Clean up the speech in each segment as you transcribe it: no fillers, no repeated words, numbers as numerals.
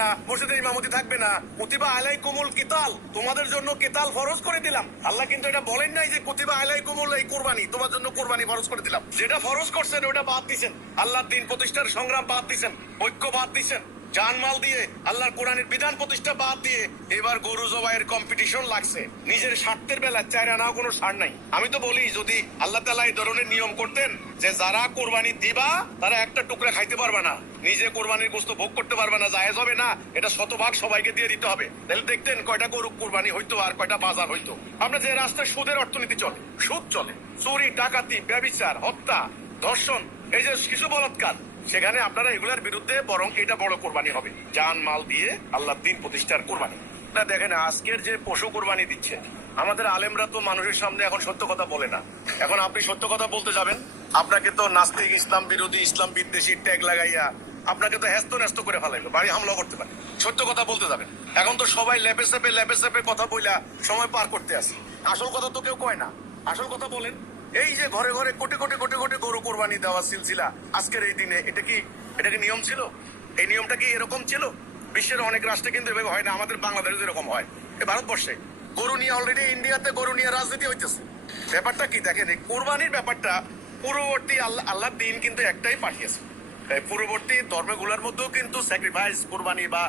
না, মসজিদের ইমামতি থাকবে না। কুতিবা আলাইকুমুল কিতাল, তোমাদের জন্য কিতাল ফরজ করে দিলাম। আল্লাহ কিন্তু এটা বলেন নাই যে কুতিবা আলাইকুমুল এই কুরবানি, তোমার জন্য কুরবানি ফরজ করে দিলাম। যেটা ফরজ করছেন ওটা বাদ দিছেন, আল্লাহর দিন প্রতিষ্ঠার সংগ্রাম বাদ দিছেন, ঐক্য বাদ দিছেন, জানমাল দিয়ে আল্লাহর কোরআনের বিধান প্রতিষ্ঠা বাদ দিয়ে এবার গরু জবাইয়ের কম্পিটিশন লাগছে। নিজের স্বার্থের বেলা চাইরা নাও কোনো সার নাই। আমি তো বলি যদি আল্লাহ তাআলা এই ধরনের নিয়ম করতেন যে যারা কোরবানি দিবা তারা একটা টুকরা খাইতে পারবে না, নিজে কোরবানির গোশত ভোগ করতে পারবে না, জায়েজ হবে না, এটা শতভাগ সবাইকে দিয়ে দিতে হবে, তাহলে দেখতেন কয়টা গরু কোরবানি হইতো আর কয়টা বাজার হইতো। আমরা যে রাস্তায় সুদের অর্থনীতি চলে, সুদ চলে, চুরি, ডাকাতি, ব্যভিচার, হত্যা, ধর্ষণ, এই যে শিশু বলাৎকার, সেখানে আপনারা এগুলার বিরুদ্ধে বরং এটা বড় কোরবানি হবে, জান মাল দিয়ে আল্লাহর দিন প্রতিষ্ঠার কোরবানি। না দেখেন আজকের যে পশু কোরবানি দিচ্ছে, আমাদের আলেমরা তো মানুষের সামনে এখন সত্য কথা বলে না। এখন আপনি সত্য কথা বলতে যাবেন, আপনাকে তো নাস্তিক, ইসলাম বিরোধী, ইসলাম বিদ্বেষী ট্যাগ লাগাইয়া আপনাকে তো হ্যাস্ত ন্যস্ত করে ফেলাইলো, বাড়ি হামলা করতে পারে। সত্য কথা বলতে যাবেন, এখন তো সবাই লেপে সেপে কথা বইলা সময় পার করতে আসে। আসল কথা তো কেউ কয় না। আসল কথা বলেন, এই যে ঘরে ঘরে কোটি কোটি কোটি কোটি গরু কোরবানি দেওয়া সিলসিলা আজকের এই দিনে, এটা কি নিয়ম ছিল? এই নিয়মটা কি এরকম ছিল? বিশ্বের অনেক রাষ্ট্রে কিন্তু এভাবে হয় না, আমাদের বাংলাদেশে যেরকম হয়। এই ভারতবর্ষে গরু নিয়ে অলরেডি ইন্ডিয়াতে গরু নিয়ে রাজনীতি হইতেছে। ব্যাপারটা কি দেখেন, এই কোরবানির ব্যাপারটা পূর্ববর্তী আল্লাহর দিন কিন্তু একটাই পাঠিয়েছে। পূর্ববর্তী ধর্মগুলোর মধ্যেও কিন্তু স্যাক্রিফাইস, কোরবানি বা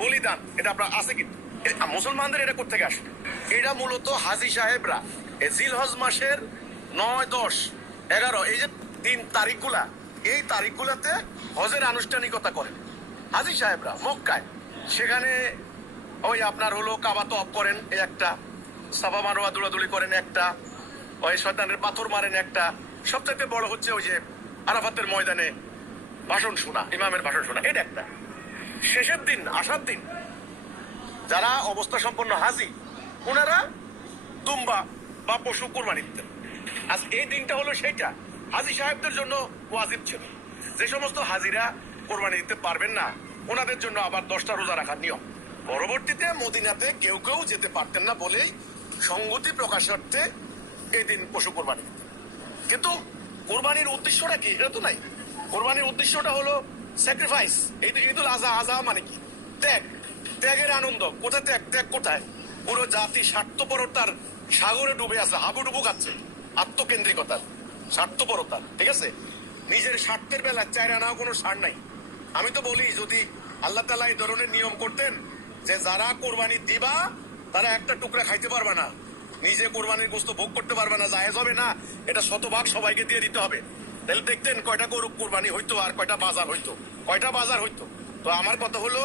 বলিদান এটা আপনার আছে, কিন্তু মুসলমানদের এটা কোথা থেকে আসে? এটা মূলত হাজী সাহেবরা এই জিলহজ মাসের 9, 10, 11 এই যে 3 তারিখগুলা, এই তারিখগুলাতে হজের আনুষ্ঠানিকতা করেন হাজী সাহেবরা মক্কায়। সেখানে ওই আপনার হলো কাবা তওয়াফ করেন এই একটা, সাফা মারওয়া দৌড়াদৌড়ি করেন একটা, ওই শয়তানের পাথর মারেন একটা, সবথেকে বড় হচ্ছে ওই যে আরাফাতের ময়দানে ভাষণ শোনা, ইমামের ভাষণ শোনা, এটা একটা। শেষের দিন, আসার দিন যারা অবস্থা সম্পন্ন হাজী, ওনারা দুম্বা বা পশু কোরবানি দিতেন। আজ এই দিনটা হলো সেইটা হাজী সাহেবদের জন্য ওয়াজিব ছিল। যে সমস্ত হাজিরা কোরবানি দিতে পারবেন না ওনাদের জন্য আবার 10টা রোজা রাখার নিয়ম। পরবর্তীতে মদিনাতে কেউ কেউ যেতে পারতেন না বলেই সংগতি প্রকাশার্থে এই দিন পশু কোরবানি দিতেন। কিন্তু কোরবানির উদ্দেশ্যটা কি এটা তো নাই। কোরবানির উদ্দেশ্যটা হলো স্যাক্রিফাইস। এই ঈদুল আজহা মানে কি? ত্যাগ, ত্যাগের আনন্দ। কোথায় ত্যাগ? ত্যাগ কোথায়? পুরো জাতি স্বার্থপরতার সাগরে ডুবে আছে, হাবুডুবু খাচ্ছে, আত্মকেন্দ্রিকতার, স্বার্থপরতার। ঠিক আছে, নিজের স্বার্থের বেলা চাইরা নাও কোনো সার নাই। আমি তো বলি যদি আল্লাহ তাআলা এই ধরনের নিয়ম করতেন যে যারা কোরবানি দিবা তারা একটা টুকরা খাইতে পারবে না, নিজে কোরবানির গোশত ভোগ করতে পারবে না, জায়েজ হবে না, এটা শতভাগ সবাইকে দিয়ে দিতে হবে, তাহলে দেখতেন কয়টা গরু কোরবানি হইতো আর কয়টা বাজার হইতো, কয়টা বাজার হইতো। তো আমার কথা হলো